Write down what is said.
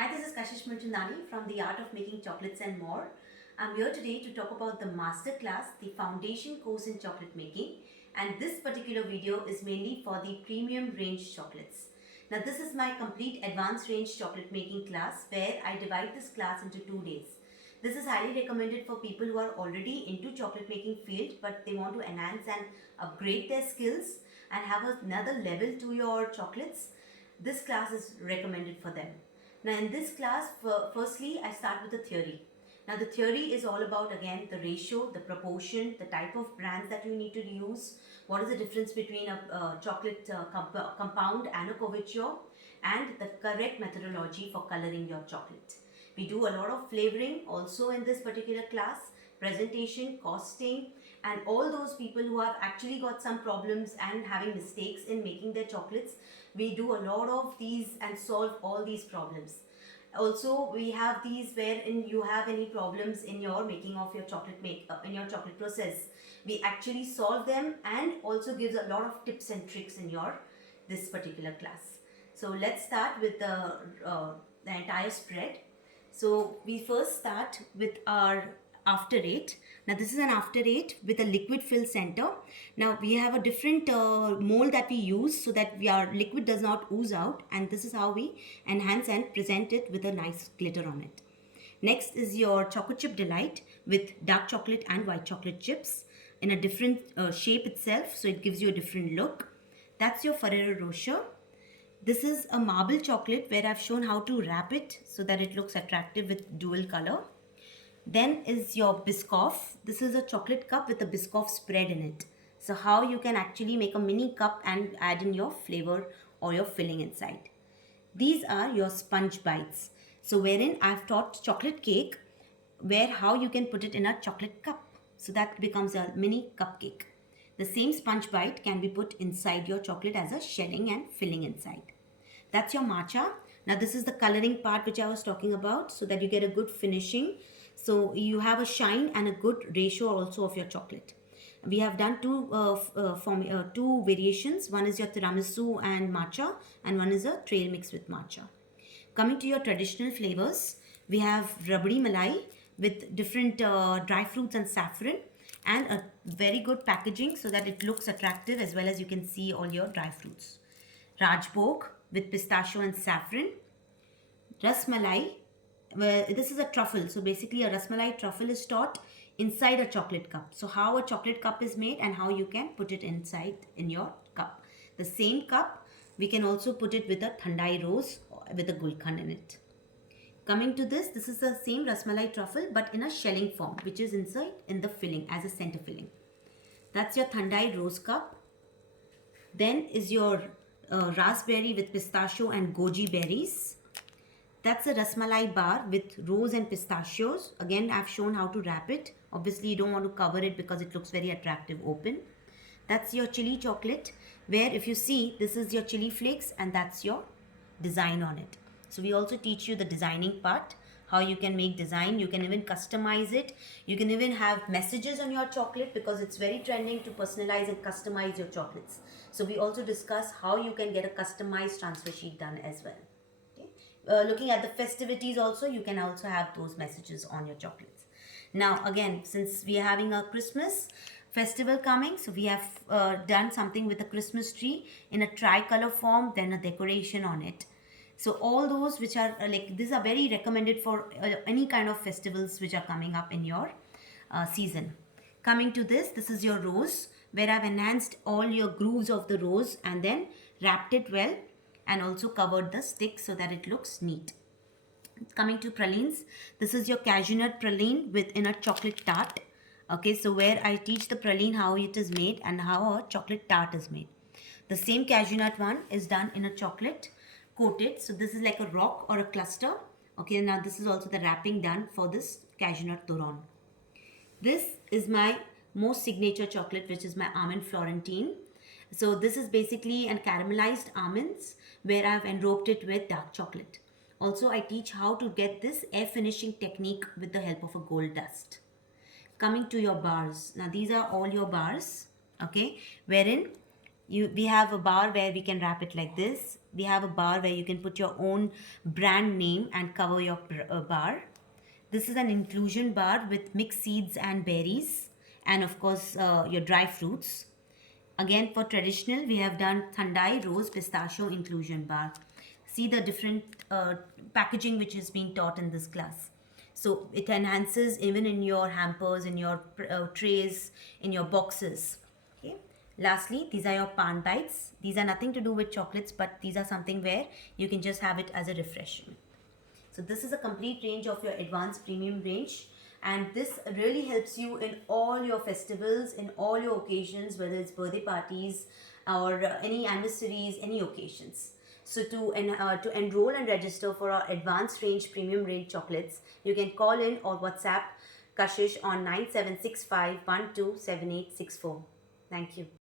Hi, this is Kashish Manjundani from The Art of Making Chocolates and More. I'm here today to talk about the masterclass, the foundation course in chocolate making, and this particular video is mainly for the premium range chocolates. Now, this is my complete advanced range chocolate making class where I divide this class into 2 days. This is highly recommended for people who are already into chocolate making field but they want to enhance and upgrade their skills and have another level to your chocolates. This class is recommended for them. Now in this class, firstly I start with the theory. Now the theory is all about again the ratio, the proportion, the type of brands that you need to use, what is the difference between a chocolate compound and a couverture, and the correct methodology for coloring your chocolate. We do a lot of flavoring also in this particular class, presentation, costing, and all those people who have actually got some problems and having mistakes in making their chocolates. We do a lot of these and solve all these problems. Also, we have these wherein you have any problems in your making of your in your chocolate process. We actually solve them and also gives a lot of tips and tricks in your this particular class. So let's start with the entire spread. So we first start with our after eight. Now this is an after eight with a liquid fill center. Now we have a different mold that we use so that our liquid does not ooze out, and this is how we enhance and present it with a nice glitter on it. Next is your Choco Chip Delight with dark chocolate and white chocolate chips in a different shape itself, so it gives you a different look. That's your Ferrero Rocher. This is a marble chocolate where I've shown how to wrap it so that it looks attractive with dual color. Then is your Biscoff. This is a chocolate cup with a Biscoff spread in it. So how you can actually make a mini cup and add in your flavor or your filling inside. These are your sponge bites. So wherein I've taught chocolate cake where how you can put it in a chocolate cup. So that becomes a mini cupcake. The same sponge bite can be put inside your chocolate as a shelling and filling inside. That's your matcha. Now this is the coloring part which I was talking about so that you get a good finishing. So you have a shine and a good ratio also of your chocolate. We have done two variations. One is your tiramisu and matcha, and one is a trail mix with matcha. Coming to your traditional flavors, we have rabdi malai with different dry fruits and saffron, and a very good packaging so that it looks attractive as well as you can see all your dry fruits. Rajbhog with pistachio and saffron. Rasmalai, well, this is a truffle. So basically a rasmalai truffle is taught inside a chocolate cup. So how a chocolate cup is made and how you can put it inside in your cup. The same cup, we can also put it with a thandai rose with a gulkand in it. Coming to this is the same rasmalai truffle but in a shelling form, which is inside in the filling as a center filling. That's your thandai rose cup. Then is your raspberry with pistachio and goji berries. That's a rasmalai bar with rose and pistachios. Again, I've shown how to wrap it. Obviously, you don't want to cover it because it looks very attractive open. That's your chili chocolate, where if you see, this is your chili flakes and that's your design on it. So we also teach you the designing part, how you can make design. You can even customize it. You can even have messages on your chocolate because it's very trending to personalize and customize your chocolates. So we also discuss how you can get a customized transfer sheet done as well. Looking at the festivities also, you can also have those messages on your chocolates. Now again, since we are having a Christmas festival coming, so we have done something with a Christmas tree in a tricolor form, then a decoration on it. So all those which are like, these are very recommended for any kind of festivals which are coming up in your season. Coming to this is your rose, where I've enhanced all your grooves of the rose and then wrapped it well and also covered the stick so that it looks neat. Coming to pralines, this is your cashew nut praline within a chocolate tart. Okay, so where I teach the praline how it is made and how a chocolate tart is made. The same cashew nut one is done in a chocolate coated. So this is like a rock or a cluster. Okay, now this is also the wrapping done for this cashew nut touron. This is my most signature chocolate, which is my almond Florentine. So this is basically an caramelized almonds where I've enrobed it with dark chocolate. Also, I teach how to get this air finishing technique with the help of a gold dust. Coming to your bars. Now, these are all your bars, okay, wherein We have a bar where we can wrap it like this. We have a bar where you can put your own brand name and cover your bar. This is an inclusion bar with mixed seeds and berries, and of course your dry fruits. Again, for traditional, we have done Thandai Rose Pistachio Inclusion Bar. See the different packaging which is being taught in this class. So it enhances even in your hampers, in your trays, in your boxes. Okay. Lastly, these are your pan bites. These are nothing to do with chocolates, but these are something where you can just have it as a refreshment. So this is a complete range of your advanced premium range, and this really helps you in all your festivals, in all your occasions, whether it's birthday parties or any anniversaries, any occasions. So to enroll and register for our advanced range premium range chocolates, you can call in or WhatsApp Kashish on 9765 127864. Thank you.